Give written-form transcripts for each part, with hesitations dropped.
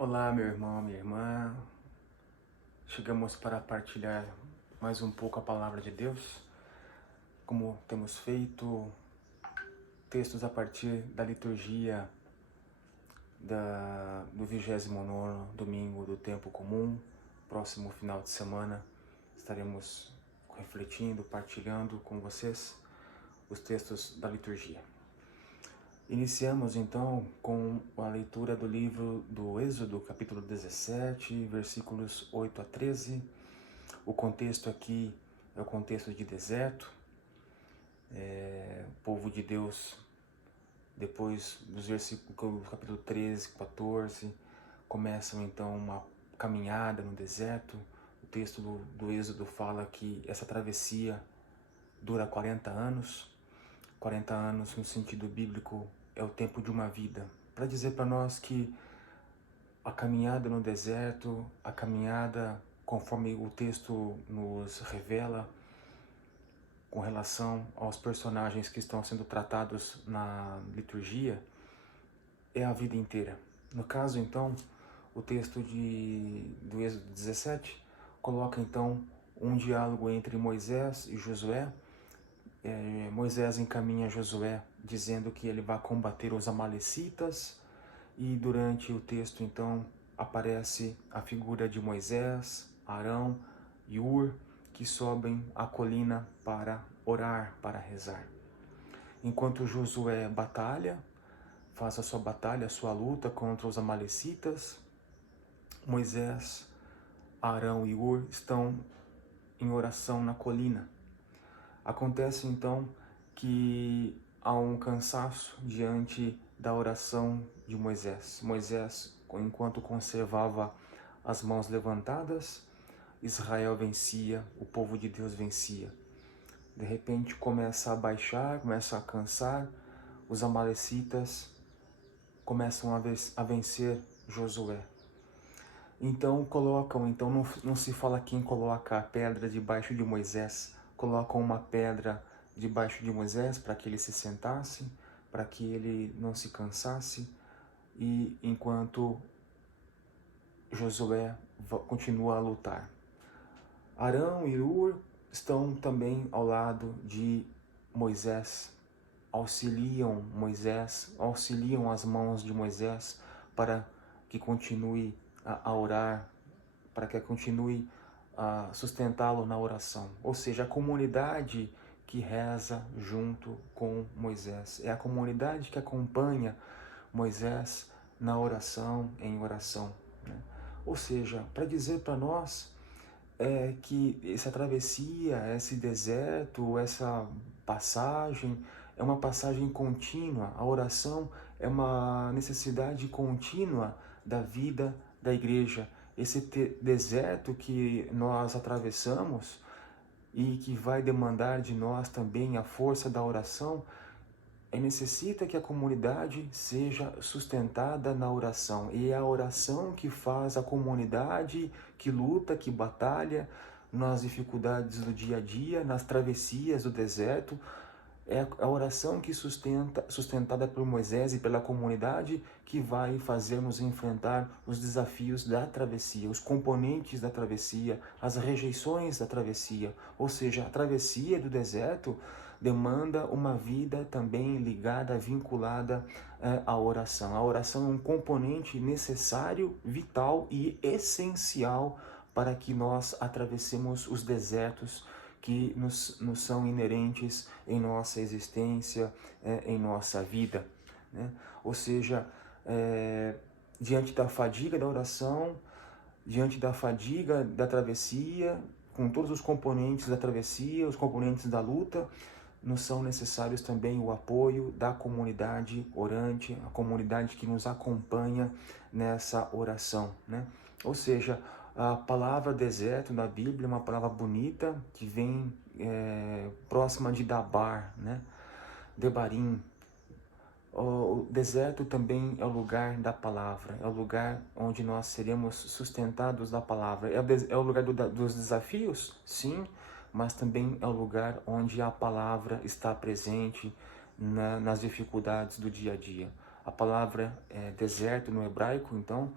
Olá, meu irmão, minha irmã. Chegamos para partilhar mais um pouco a palavra de Deus, como temos feito, textos a partir da liturgia do 29º domingo do tempo comum. Próximo final de semana estaremos refletindo, partilhando com vocês os textos da liturgia. Iniciamos então com a leitura do livro do Êxodo, capítulo 17, versículos 8 a 13. O contexto aqui é o contexto de deserto. O povo de Deus, depois dos versículos do capítulo 13, 14, começam então uma caminhada no deserto. O texto do Êxodo fala que essa travessia dura 40 anos. 40 anos, no sentido bíblico, é o tempo de uma vida. Para dizer para nós que a caminhada no deserto, a caminhada, conforme o texto nos revela, com relação aos personagens que estão sendo tratados na liturgia, é a vida inteira. No caso, então, o texto do Êxodo 17 coloca, então, um diálogo entre Moisés e Josué. Moisés encaminha Josué dizendo que ele vai combater os amalecitas, e durante o texto então aparece a figura de Moisés, Arão e Hur, que sobem a colina para orar, para rezar. Enquanto Josué batalha, faz a sua batalha, a sua luta contra os amalecitas, Moisés, Arão e Hur estão em oração na colina. Acontece então que há um cansaço diante da oração de Moisés. Moisés, enquanto conservava as mãos levantadas, Israel vencia, o povo de Deus vencia. De repente começa a baixar, começa a cansar, os amalecitas começam a vencer Josué. Então não se fala quem coloca a pedra debaixo de Moisés, colocam uma pedra debaixo de Moisés para que ele se sentasse, para que ele não se cansasse, e enquanto Josué continua a lutar. Arão e Hur estão também ao lado de Moisés, auxiliam Moisés, auxiliam as mãos de Moisés para que continue a orar, para que continue a sustentá-lo na oração. Ou seja, a comunidade que reza junto com Moisés. É a comunidade que acompanha Moisés na oração, em oração. Ou seja, para dizer para nós que essa travessia, esse deserto, essa passagem é uma passagem contínua. A oração é uma necessidade contínua da vida da igreja. Esse deserto que nós atravessamos e que vai demandar de nós também a força da oração, necessita que a comunidade seja sustentada na oração. E é a oração que faz a comunidade que luta, que batalha nas dificuldades do dia a dia, nas travessias do deserto. É a oração que sustentada por Moisés e pela comunidade, que vai fazer-nos enfrentar os desafios da travessia, os componentes da travessia, as rejeições da travessia. Ou seja, a travessia do deserto demanda uma vida também ligada, vinculada à oração. A oração é um componente necessário, vital e essencial para que nós atravessemos os desertos que nos são inerentes em nossa existência, em nossa vida, né? Ou seja, diante da fadiga da oração, diante da fadiga da travessia, com todos os componentes da travessia, os componentes da luta, nos são necessários também o apoio da comunidade orante, a comunidade que nos acompanha nessa oração, né? Ou seja, a palavra deserto na Bíblia é uma palavra bonita que vem próxima de Dabar, né? Debarim. O deserto também é o lugar da palavra, é o lugar onde nós seremos sustentados da palavra. É o lugar dos desafios? Sim, mas também é o lugar onde a palavra está presente nas dificuldades do dia a dia. A palavra deserto no hebraico, então,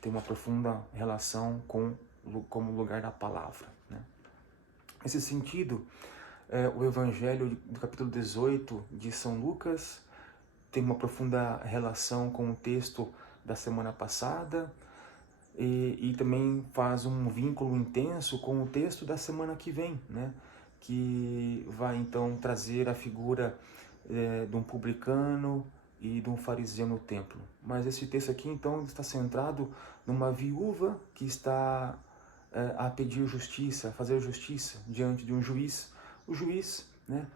tem uma profunda relação como lugar da palavra, né? Nesse sentido, o Evangelho do capítulo 18 de São Lucas tem uma profunda relação com o texto da semana passada e também faz um vínculo intenso com o texto da semana que vem, né? Que vai então trazer a figura de um publicano e de um fariseu no templo. Mas esse texto aqui então está centrado numa viúva que está a pedir justiça, a fazer justiça diante de um juiz. O juiz, né,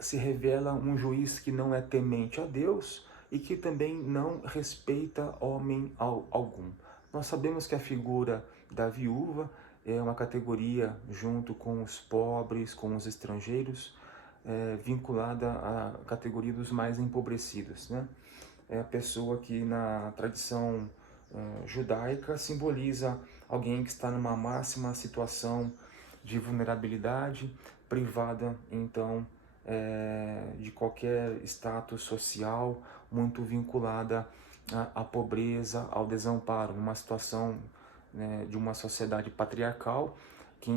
se revela um juiz que não é temente a Deus e que também não respeita homem algum. Nós sabemos que a figura da viúva é uma categoria junto com os pobres, com os estrangeiros, vinculada à categoria dos mais empobrecidos, né? É a pessoa que na tradição judaica simboliza alguém que está numa máxima situação de vulnerabilidade, privada então de qualquer status social, muito vinculada à pobreza, ao desamparo, numa situação, né, de uma sociedade patriarcal que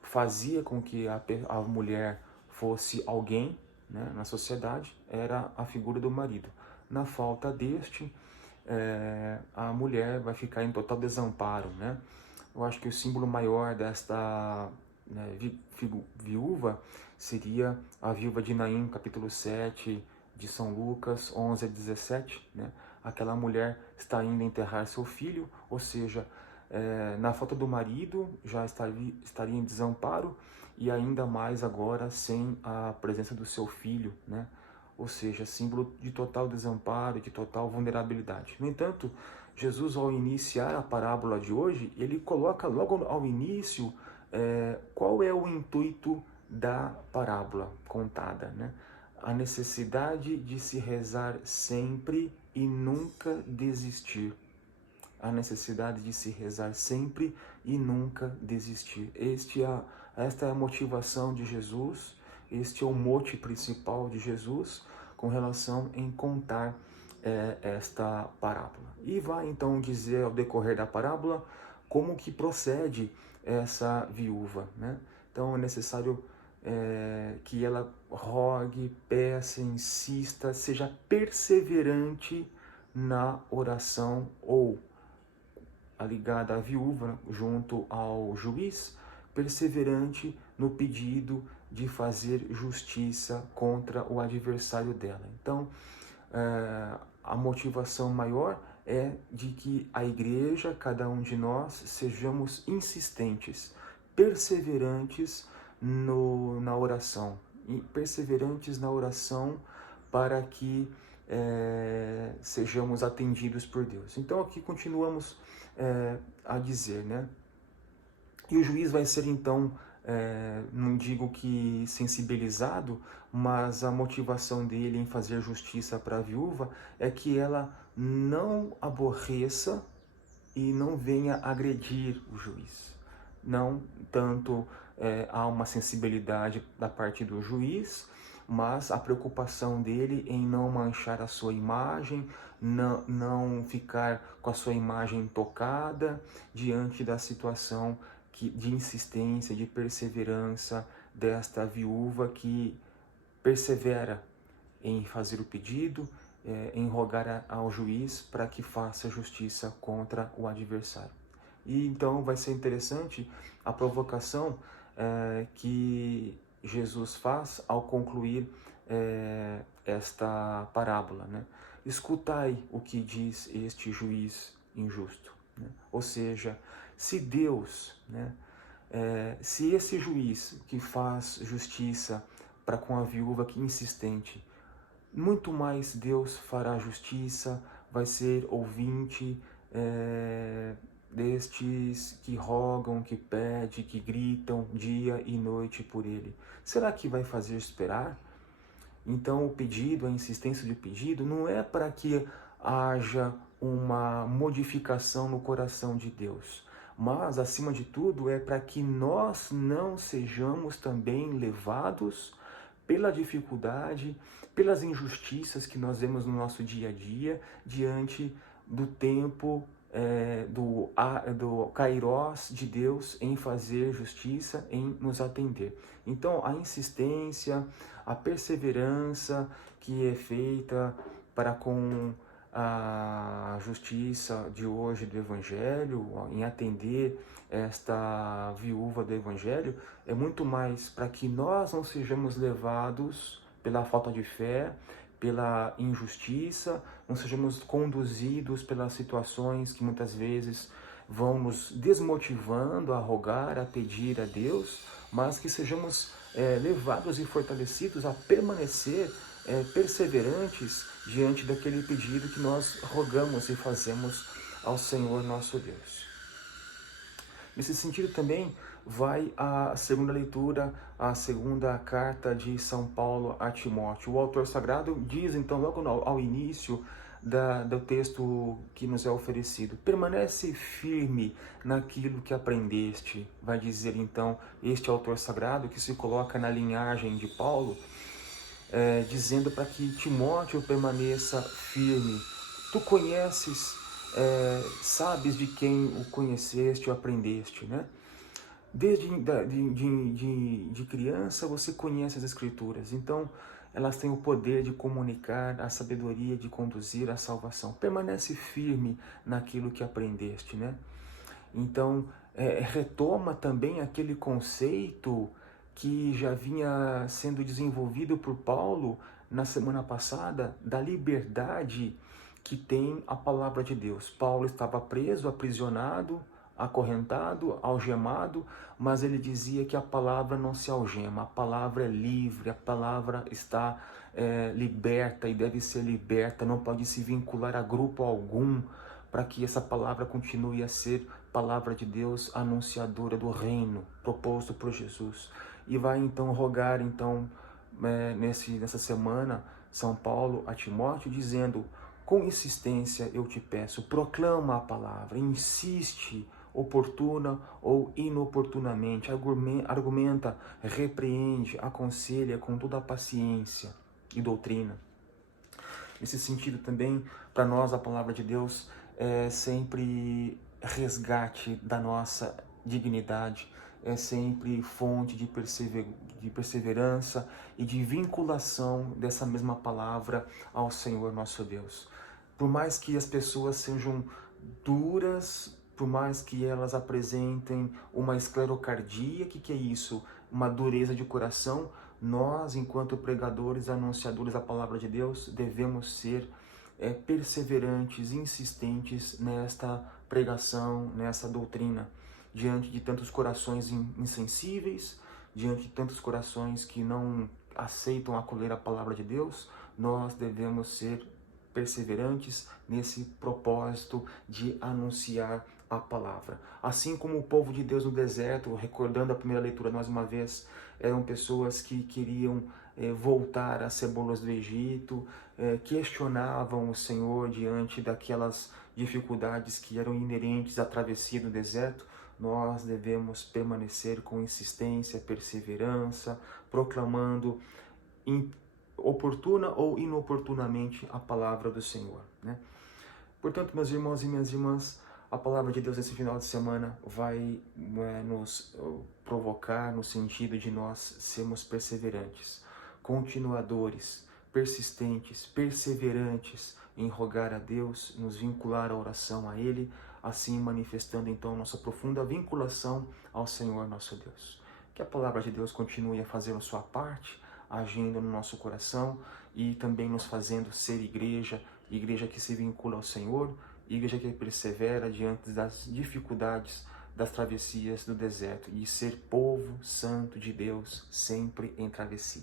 fazia com que a mulher fosse alguém, né, na sociedade, era a figura do marido. Na falta deste, a mulher vai ficar em total desamparo, né? Eu acho que o símbolo maior desta, né, viúva seria a viúva de Naim, capítulo 7 de São Lucas, 11 a 17, né? Aquela mulher está indo enterrar seu filho, ou seja, na falta do marido já estaria em desamparo e ainda mais agora sem a presença do seu filho, né? Ou seja, símbolo de total desamparo, de total vulnerabilidade. No entanto, Jesus, ao iniciar a parábola de hoje, ele coloca logo ao início qual é o intuito da parábola contada, né? A necessidade de se rezar sempre e nunca desistir. A necessidade de se rezar sempre e nunca desistir. Esta é a motivação de Jesus, este é o mote principal de Jesus com relação em contar esta parábola. E vai então dizer ao decorrer da parábola como que procede essa viúva, né? Então é necessário que ela rogue, peça, insista, seja perseverante na oração ou ligada à viúva junto ao juiz, perseverante no pedido de fazer justiça contra o adversário dela. Então, a motivação maior é de que a igreja, cada um de nós, sejamos insistentes, perseverantes na oração, e perseverantes na oração para que sejamos atendidos por Deus. Então aqui continuamos a dizer, né? E o juiz vai ser então, não digo que sensibilizado, mas a motivação dele em fazer justiça para a viúva é que ela não aborreça e não venha agredir o juiz. Não tanto há uma sensibilidade da parte do juiz, mas a preocupação dele em não manchar a sua imagem, não ficar com a sua imagem tocada diante da situação de insistência, de perseverança desta viúva que persevera em fazer o pedido, em rogar ao juiz para que faça justiça contra o adversário. E então vai ser interessante a provocação que Jesus faz ao concluir esta parábola, né? Escutai o que diz este juiz injusto, né? Ou seja, se Deus, né, se esse juiz que faz justiça para com a viúva que é insistente, muito mais Deus fará justiça, vai ser ouvinte destes que rogam, que pedem, que gritam dia e noite por ele. Será que vai fazer esperar? Então o pedido, a insistência de pedido, não é para que haja uma modificação no coração de Deus, mas, acima de tudo, é para que nós não sejamos também levados pela dificuldade, pelas injustiças que nós vemos no nosso dia a dia, diante do tempo do kairós de Deus em fazer justiça, em nos atender. Então, a insistência, a perseverança que é feita para com a justiça de hoje do Evangelho, em atender esta viúva do Evangelho, é muito mais para que nós não sejamos levados pela falta de fé, pela injustiça, não sejamos conduzidos pelas situações que muitas vezes vão nos desmotivando a rogar, a pedir a Deus, mas que sejamos levados e fortalecidos a permanecer perseverantes diante daquele pedido que nós rogamos e fazemos ao Senhor nosso Deus. Nesse sentido também vai a segunda leitura, a segunda carta de São Paulo a Timóteo. O autor sagrado diz então logo ao início do texto que nos é oferecido: permanece firme naquilo que aprendeste. Vai dizer então este autor sagrado, que se coloca na linhagem de Paulo, dizendo para que Timóteo permaneça firme. Tu conheces, sabes de quem o conheceste ou aprendeste, né? Desde de criança você conhece as Escrituras, então elas têm o poder de comunicar a sabedoria, de conduzir a salvação. Permanece firme naquilo que aprendeste, né? Então, retoma também aquele conceito que já vinha sendo desenvolvido por Paulo na semana passada, da liberdade que tem a palavra de Deus. Paulo estava preso, aprisionado, acorrentado, algemado, mas ele dizia que a palavra não se algema, a palavra é livre, a palavra está liberta e deve ser liberta, não pode se vincular a grupo algum, para que essa palavra continue a ser palavra de Deus, anunciadora do reino proposto por Jesus. E vai então rogar então nessa semana São Paulo a Timóteo, dizendo: com insistência eu te peço, proclama a palavra, insiste, oportuna ou inoportunamente, argumenta, repreende, aconselha com toda a paciência e doutrina. Nesse sentido também, para nós a palavra de Deus é sempre resgate da nossa dignidade, é sempre fonte de perseverança e de vinculação dessa mesma palavra ao Senhor nosso Deus. Por mais que as pessoas sejam duras, por mais que elas apresentem uma esclerocardia, que é isso? Uma dureza de coração, nós, enquanto pregadores, anunciadores da palavra de Deus, devemos ser perseverantes, insistentes nesta pregação, nessa doutrina, diante de tantos corações insensíveis, diante de tantos corações que não aceitam acolher a palavra de Deus. Nós devemos ser perseverantes nesse propósito de anunciar a palavra. Assim como o povo de Deus no deserto, recordando a primeira leitura mais uma vez, eram pessoas que queriam voltar às cebolas do Egito, questionavam o Senhor diante daquelas dificuldades que eram inerentes à travessia do deserto. Nós devemos permanecer com insistência, perseverança, proclamando oportuna ou inoportunamente a palavra do Senhor, né? Portanto, meus irmãos e minhas irmãs, a palavra de Deus nesse final de semana vai nos provocar no sentido de nós sermos perseverantes, continuadores, persistentes, perseverantes em rogar a Deus, nos vincular à oração a Ele, assim manifestando então nossa profunda vinculação ao Senhor nosso Deus. Que a palavra de Deus continue a fazer a sua parte, agindo no nosso coração e também nos fazendo ser igreja, igreja que se vincula ao Senhor, igreja que persevera diante das dificuldades, das travessias do deserto, e ser povo santo de Deus sempre em travessia.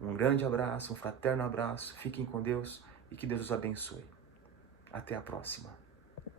Um grande abraço, um fraterno abraço, fiquem com Deus e que Deus os abençoe. Até a próxima.